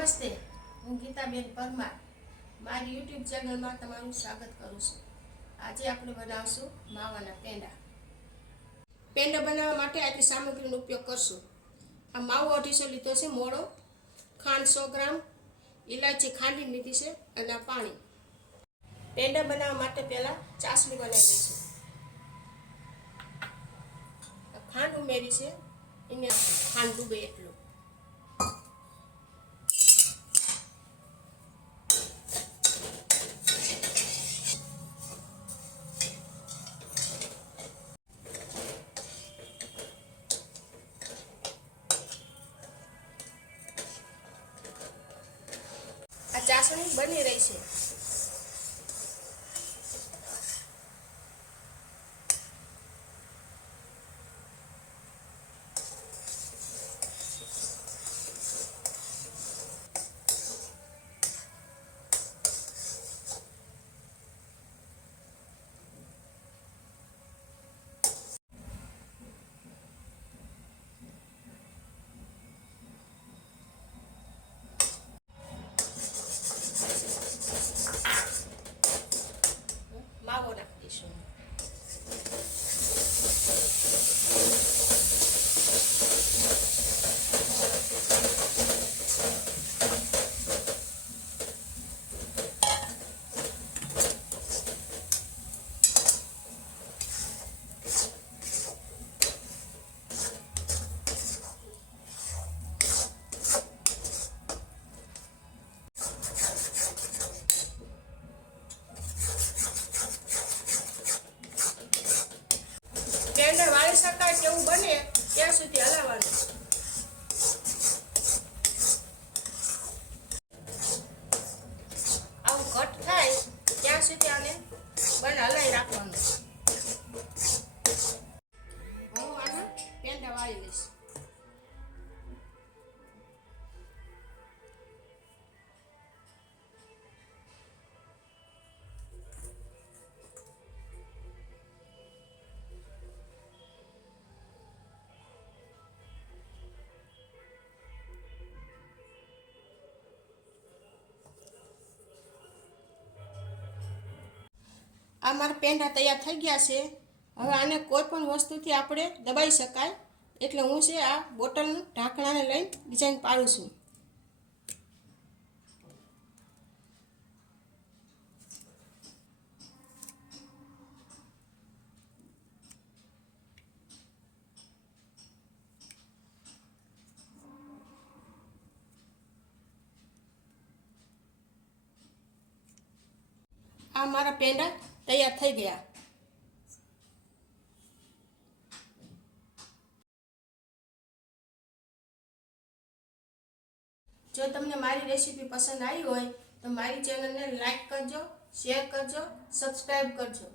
નમસ્તે, હું ગીતાબેન પરમાર મારી યુટ્યુબ ચેનલમાં તમારું સ્વાગત કરું છું। આજે આપણે બનાવશું માવાના પેંડા। પેંડા બનાવવા માટે આટલી સામગ્રીનો ઉપયોગ કરશું। આ માવો 250 લીધો છે મોળો, ખાંડ 100 ગ્રામ, ઇલાયચી ખાંડી લીધી છે અને આ પાણી। પેંડા બનાવવા માટે પહેલાં ચાસણી બનાવી લઈશું। ખાંડ ઉમેરી છે, એને ખાંડ ડૂબે એટલું। આ ચાસણી બની રહી છે। માવો નાખી દઈશું। પેંડા વાળી શકાય તેવું બને ત્યાં સુધી હલાવવાનું। આવું ઘટ થાય ત્યાં સુધી આને હલાવી રાખવાનું। હું આના પેંડા વાળી લઈશ। આ મારા પેંડા તૈયાર થઈ ગયા છે। હવે આને કોઈ પણ વસ્તુથી આપણે દબાઈ શકાય, એટલે હું છે આ બોટલનું ઢાંકણાને લઈને ડિઝાઇન પાડું છું। આ મારા પેંડા તૈયાર થઈ ગયા। જો તમને મારી રેસીપી પસંદ આવી હોય તો મારી ચેનલને લાઈક કરજો, શેર કરજો, સબસ્ક્રાઈબ કરજો।